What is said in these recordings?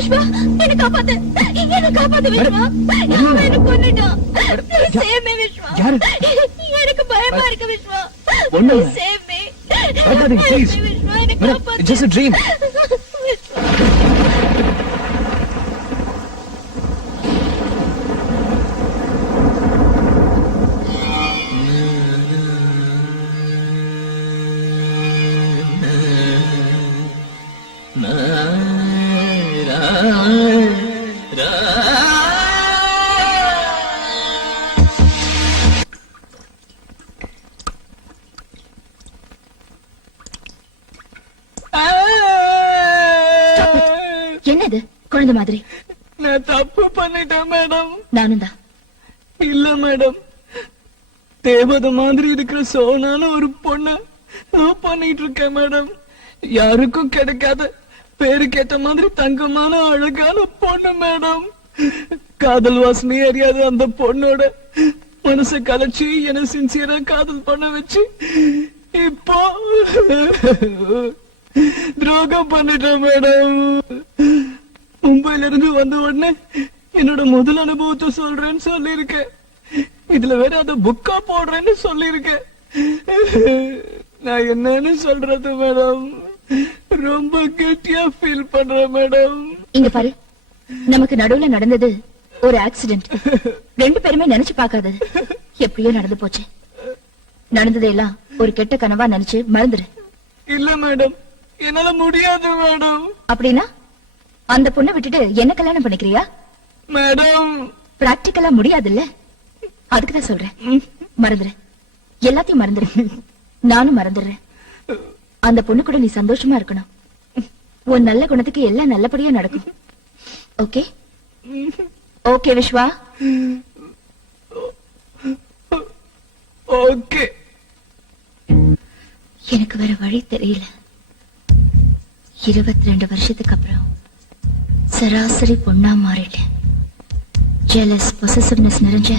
விஷ்வா, என்ன காப்பாத்து, என்ன காப்பாத்து விஷ்வா. அவன் என்ன கொன்னுட்டான். Save me Vishwa. எனக்கு பயமா இருக்கு Vishwa. Save me. Please. Vishwa, என்ன காப்பாத்து. It's just a dream. என்னது குழந்தை மாதிரி? நான் தப்பு பண்ணிட்டேன் மேடம். நானும் தான். இல்ல மேடம், தேவதை மாதிரி இருக்கிற சோனான ஒரு பொண்ண லவ் பண்ணிட்டு இருக்கேன் மேடம். யாருக்கும் கிடைக்காத பேருக்கேற்ற மாதிரி தங்கமான அழகான பொண்ணு மேடம். காதல் வாசனை அறியாத அந்த பொண்ணோட மனசை கலைச்சி என்ன சின்சியரா காதல் பண்ண வச்சு இப்போ துரோகம் பண்ணிட்டேன் மேடம். மும்பைல இருந்து வந்த உடனே என்னோட முதல் அனுபவத்தை சொல்றேன்னு சொல்லிருக்கேன். இதுல வேற அத புக்கா போடுறேன்னு சொல்லிருக்கேன். நான் என்னன்னு சொல்றது மேடம்? ரொம்ப கெட்டியா ஃபீல் பண்றேன் மேடம். இங்க பாரு, நமக்கு நடுவுல நடந்தது ஒரு ஆக்சிடென்ட். ரெண்டு பேருமே நினைச்சு பார்க்காதது எப்படியோ நடந்து போச்சு. நடந்ததெல்லாம் ஒரு கெட்ட கனவா நினைச்சு மறந்துரு. இல்ல மேடம், என்னால முடியாது மேடம். அப்படின்னா அந்த பொண்ணை விட்டுட்டு என்ன கல்யாணம் பண்ணிக்கிறியா? மேடம், பிராக்டிக்கலா முடியாதுல்ல, அதுக்குதான் சொல்றேன். மறந்துரு, எல்லாத்தையும் மறந்துரு. நானும் மறந்துடுறேன். அந்த பொண்ணு கூட நீ சந்தோஷமா இருக்கணும். உன் நல்ல குணத்துக்கு எல்லாம் நல்லபடியா நடக்கும். Okay okay Vishwa? ஓகே. எனக்கு வேற வழி தெரியல. 22 வருஷத்துக்கு அப்புறம் சராசரி பொண்ணா மாறிட்டேன். ஜெலஸ் பொசசிவ்னஸ் நிறைஞ்ச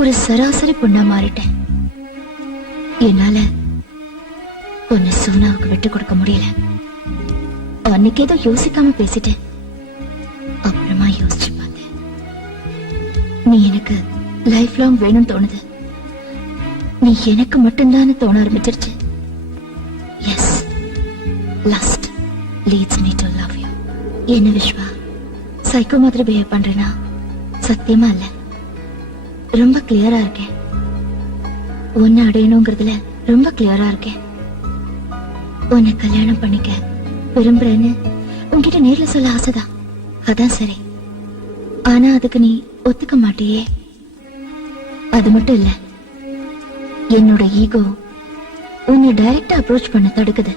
ஒரு சராசரி பொண்ணா மாறிட்டேன். என்னால பொண்ணு சோனாவுக்கு விட்டு கொடுக்க முடியல. அன்னைக்கு ஏதோ யோசிக்காம பேசிட்டேன். அப்புறமா யோசிச்சு பார்த்தேன். நீ எனக்கு லைஃப் லாங் வேணும்னு தோணுது. நீ எனக்கு மட்டும்தான் தோண ஆரம்பிச்சிருச்சு. Yes, lust leads me to love you. என்ன விஷ்வா, சைக்கோ மாதிரி பிஹேவ் பண்றேனா? சத்தியமா இல்ல, ரொம்ப கிளியரா இருக்கேன். உன்னை அடையணுங்கிறதுல ரொம்ப கிளியரா இருக்கேன். உன்னை கல்யாணம் பண்ணிக்க விரும்புறேன்னு உன்கிட்ட நேர்ல சொல்ல ஆசைதான். அதான் சரி. ஆனா அதுக்கு நீ ஒத்துக்க மாட்டியே. அது மட்டும் இல்ல, என்னோட ஈகோ உன்னை டைரக்டா அப்ரோச் பண்ண தடுக்குது.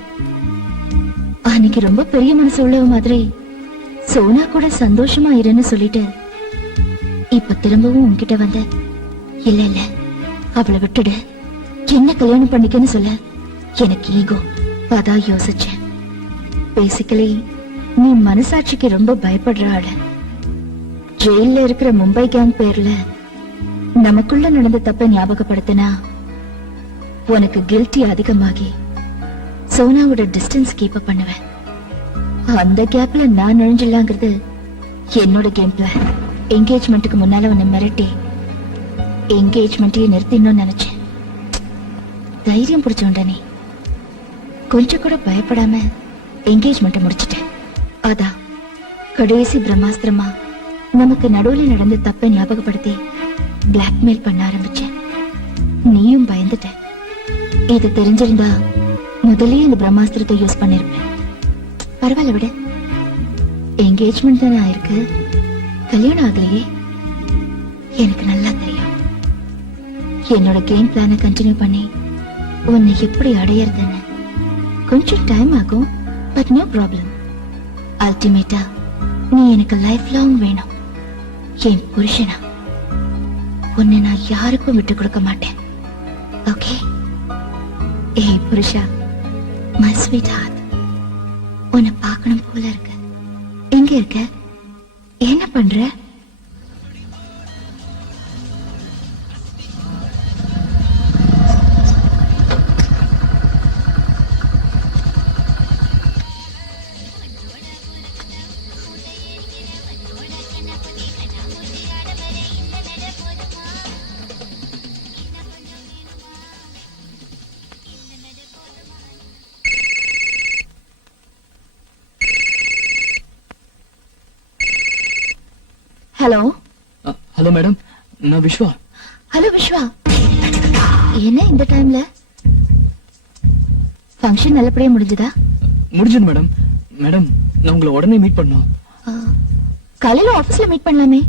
அன்னைக்கு ரொம்ப பெரிய மனசு உள்ளவ மாதிரி சோனா கூட சந்தோஷமா இருன்னு சொல்லிட்டு இப்ப திரும்பவும் உன்கிட்ட வந்த இல்ல இல்ல அவளை விட்டுடு, என்ன கல்யாணம் பண்ணிக்கன்னு சொல்ல எனக்கு ஈகோ. அதான் யோசிச்சேன். பேசிக்கலி நீ மனசாட்சிக்கு ரொம்ப பயப்படுற ஆளு. ஜெயில இருக்கிற மும்பை கேங் பேர்ல நமக்குள்ள நடந்த தப்ப ஞாபகப்படுத்தினா உனக்கு கில்ட்டி அதிகமாகி சோனாவோட டிஸ்டன்ஸ் கீப் அப் பண்ணுவேன். அந்த கேப்ல நான் நுழைஞ்சிடலாங்கிறது என்னோட கேம் பிளான். என்கேஜ்மெண்ட்டுக்கு முன்னால உன்னை மிரட்டி என்கேஜ்மெண்ட்டையே நிறுத்திடணும்னு நினைச்சேன். தைரியம் பிடிச்சோண்ட நீ கொஞ்சம் கூட பயப்படாம என்கேஜ்மெண்ட்டை முடிச்சிட்டேன். அதான் கடைசி பிரம்மாஸ்திரமா நமக்கு நடுவுல நடந்த தப்பை ஞாபகப்படுத்தி பிளாக்மெயில் பண்ண ஆரம்பிச்சேன். நீயும் பயந்துட்ட. இது தெரிஞ்சிருந்தா முதலே இந்த பிரம்மாஸ்திரத்தை யூஸ் பண்ணிருப்பேன். பரவாயில்ல விட, என்கேஜ்மெண்ட் தானே ஆயிருக்கு, கல்யாணம் ஆகலையே. எனக்கு நல்லா தெரியும். என்னோட கேம் பிளானை கண்டினியூ பண்ணி உன்னை எப்படி அடையறதுன்னு கொஞ்சம் டைம் ஆகும். But no problem. அல்டிமேட்டா நீ எனக்கு லைஃப் லாங் வேணும். என் புருஷனா உன்னை நான் யாருக்கும் விட்டு கொடுக்க மாட்டேன். ஓகே? ஏய் புருஷா, மை ஸ்வீட் ஹார்ட், உன்னை பார்க்கணும் போல இருக்கு. எங்க இருக்க? என்ன பண்ற? ஹலோ ஹலோ மேடம், நான் விஸ்வா. ஹலோ விஸ்வா, என்ன இந்த டைம்ல? ஃபங்க்ஷன் நல்லபடியா முடிஞ்சதா? முடிஞ்சது மேடம். மேடம், நான் உங்களை உடனே மீட் பண்ணோம். ஆ, காலையில ஆபீஸ்ல மீட் பண்ணலாமே.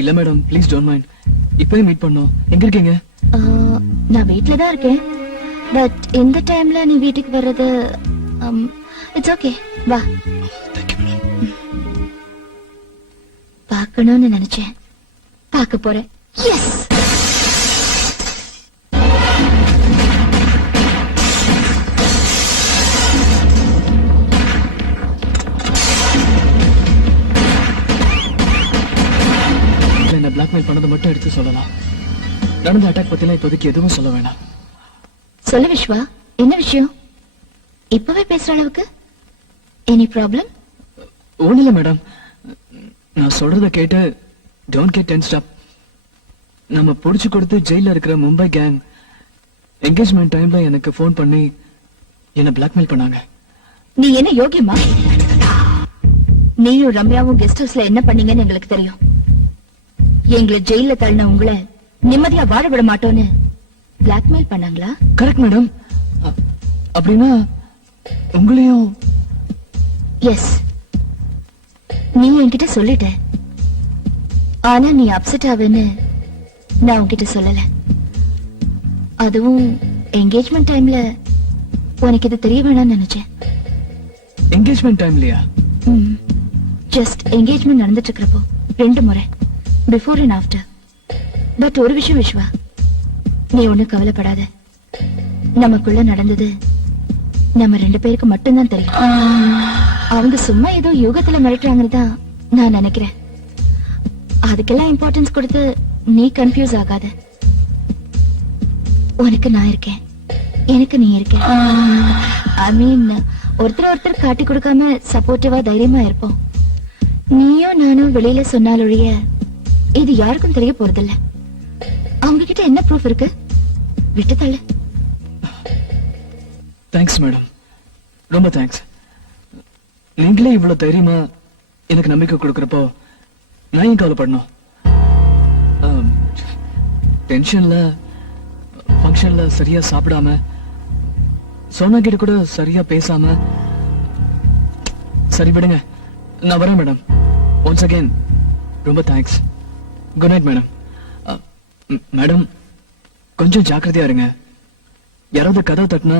இல்ல மேடம், ப்ளீஸ் டோன்ட் மைண்ட். இப்பவே மீட் பண்ணோம். எங்க இருக்கீங்க? ஆ, நான் வீட்ல தான் இருக்கேன். பட் இந்த டைம்ல நீ வீட்டுக்கு வர்றது இட்ஸ் ஓகே. வா, தேங்க்யூ மேடம். பார்க்கணும்னு நினைச்சேன், பார்க்க போறேன். எஸ். என்ன பிளாக்மெயில் பண்ணதை மட்டும் எடுத்து சொல்லலாம். நடந்த அட்டாக் பத்திலாம் இப்போதைக்கு எதுவும் சொல்ல வேணாம். சொல்லு விஸ்வா, என்ன விஷயம்? இப்பவே பேசுற அளவுக்கு எனி ப்ராப்ளம்? ஒண்ணுல மேடம், நான் சொல்றத கேட்டு டோன்ட் கெட் டென்ஸ்ட் அப். நம்ம புடிச்சு கொடுத்து ஜெயில இருக்கிற மும்பை கேங் என்கேஜ்மெண்ட் டைம்ல எனக்கு ஃபோன் பண்ணி என்ன பிளாக்மெயில் பண்ணாங்க. நீ என்ன யோகியமா? நீயும் ரம்யாவும் கெஸ்ட் ஹவுஸ்ல என்ன பண்ணீங்கன்னு எங்களுக்கு தெரியும். எங்களை ஜெயில தள்ளின உங்களை நிம்மதியா வாழ விட மாட்டோன்னு பிளாக்மெயில் பண்ணாங்களா? Correct madam. அப்படின்னா உங்களையும்? எஸ், நீ என்கிட்ட சொல்லிட்ட. ஆனா நீ அப்செட் ஆவேன்னு நான் உன்கிட்ட சொல்லல. அதுவும் என்கேஜ்மெண்ட் டைம்ல உனக்கு இது தெரிய வேணாம்னு நினைச்சேன். என்கேஜ்மெண்ட் டைம்லயா? ஜஸ்ட் என்கேஜ்மெண்ட் நடந்துட்டு இருக்கிறப்போ 2 முறை, பிஃபோர் அண்ட் ஆஃப்டர். பட் ஒரு விஷயம் விஸ்வா, நீ ஒண்ணு கவலைப்படாத. நமக்குள்ள நடந்தது நம்ம 2 பேருக்கு மட்டும்தான் தெரியும். அவங்க சும்மா ஏதோ யோகத்துல மிரட்டுறாங்கன்னு தான் நான் நினைக்கிறேன். அதுக்கெல்லாம் இம்பார்ட்டன்ஸ் கொடுத்து நீ கன்ஃபியூஸ் ஆகாத. உனக்கு நான் இருக்கேன், எனக்கு நீ இருக்க. ஐ மீன், ஒருத்தர் காட்டி கொடுக்காம சப்போர்ட்டிவா தைரியமா இருப்போம். நீயும் நானும் வெளியில சொன்னாலொழிய இது யாருக்கும் தெரிய போறதில்ல. அவங்க கிட்ட என்ன ப்ரூஃப் இருக்கு? விட்டு தள்ளு. தேங்க்ஸ் மேடம், ரொம்ப தேங்க்ஸ். நீங்களே இவ்வளவு தைரியமா எனக்கு நம்பிக்கை கொடுக்கறப்போ நான் ஏன் கவலைப்படணும்? டென்ஷன்ல ஃபங்க்ஷன்ல சரியா சாப்பிடாம, சோனா கிட்ட கூட சரியா பேசாம. சரி விடுங்க, நான் வரேன் மேடம். ஒன்ஸ் அகைன் ரொம்ப thanks. Good night madam. Madam, கொஞ்சம் ஜாக்கிரதையா இருங்க. யாராவது கதவு தட்டினா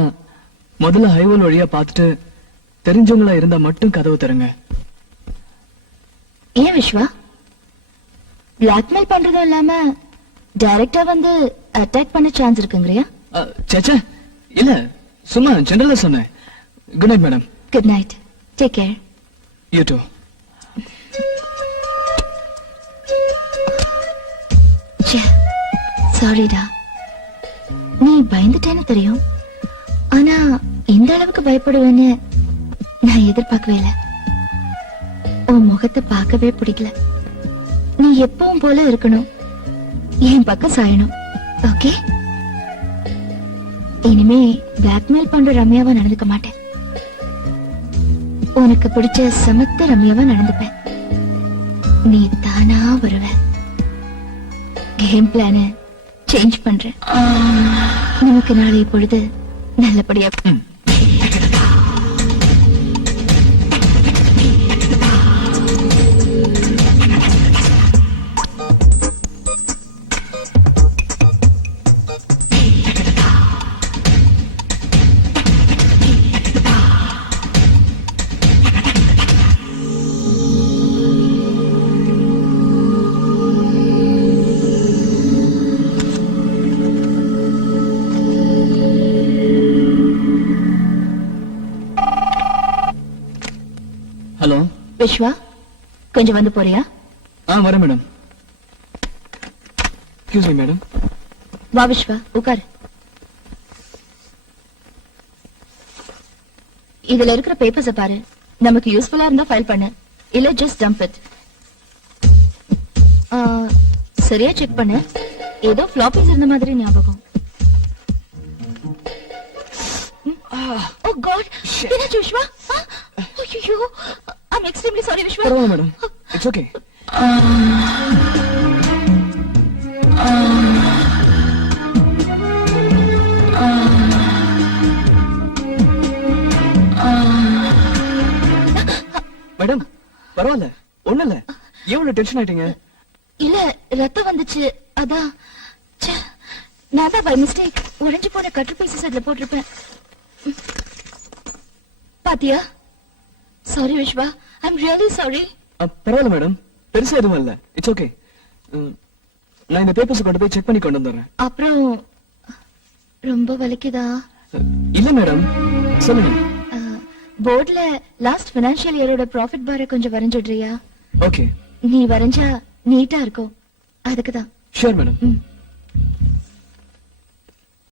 முதல்ல ஹைவேல் வழியா பார்த்துட்டு தெரிஞ்சவங்களா இருந்தா மட்டும் கதவு தருங்க. ஏன் விஸ்வா, பிளாக்மெயில் பண்றதும் இல்லாம டைரக்டா வந்து அட்டாக் பண்ண சான்ஸ் இருக்குங்கறியா? சேச்சே, இல்ல, சும்மா ஜெனரலா சொன்னேன். Good night madam. Good night, take care. You too. சாரிடா, நீ பயந்துட்டேன்னு தெரியும். ஆனா இந்த அளவுக்கு பயப்படுவேன்னு நான் எதிர்பார்க்கவே இல்லை. உன் முகத்தை பார்க்கவே பிடிக்கல. நீ எப்பவும் போல இருக்கணும், என் பக்கம் சாயணும். ஓகே? இனிமே பிளாக்மெயில் பண்ற ரம்யாவா நடந்துக்க மாட்டேன். உனக்கு பிடிச்ச சமத்த ரம்யாவா நடந்துப்பேன். நீ தானா வருவ. கேம் பிளான சேஞ்ச் பண்றேன். நமக்கு நாளை பொழுது நல்லபடியா. ஹலோ விஸ்வா, கொஞ்சம் வந்து போறியா? வரேன் மேடம். Excuse me madam. வா விஸ்வா, உட்காரு. இதுல இருக்கிற பேப்பர்ஸ் பாரு. நமக்கு யூஸ்ஃபுல்லா இருந்தா ஃபைல் பண்ணு, இல்ல ஜஸ்ட் டம்ப் இட். சரியா செக் பண்ணு. ஏதோ ஃப்ளாப்பீஸ் இருந்த மாதிரி ஞாபகம். ஓ காட், என்ன விஸ்வா? ஐயோ, ஐ அம் எக்ஸ்ட்ரீம்லி சாரி விஸ்வா. பரவாயில்லை மேடம், இட்ஸ் ஓகே. மேடம் பரவாயில்ல ஒண்ணு இல்ல எவ்வளவு டென்ஷன் ஆயிட்டீங்க? இல்ல ரத்தம் வந்துச்சு அதான். ச்சே, நான் தான் பை மிஸ்டேக் உடைஞ்சு போன கட்டு பீசஸ் அதுல போட்டிருப்பேன். பாத்தியா? Sorry Vishwa, I'm really sorry. பரவாயில்ல மேடம், பெருசா எதுவும் இல்ல. It's okay. நான் இந்த பேப்பர்ஸ் கொண்டு போய் செக் பண்ணி கொண்டு வந்துடுறேன். அப்புறம் ரொம்ப வலிக்குதா? இல்ல மேடம், சொல்லுங்க. போர்ட்ல லாஸ்ட் ஃபைனான்சியல் இயரோட ப்ராஃபிட் பாரை கொஞ்சம் வரைஞ்சிடுறியா? ஓகே. நீ வரைஞ்சா நீட்டா இருக்கும், அதுக்குதான். Sure madam. ம்.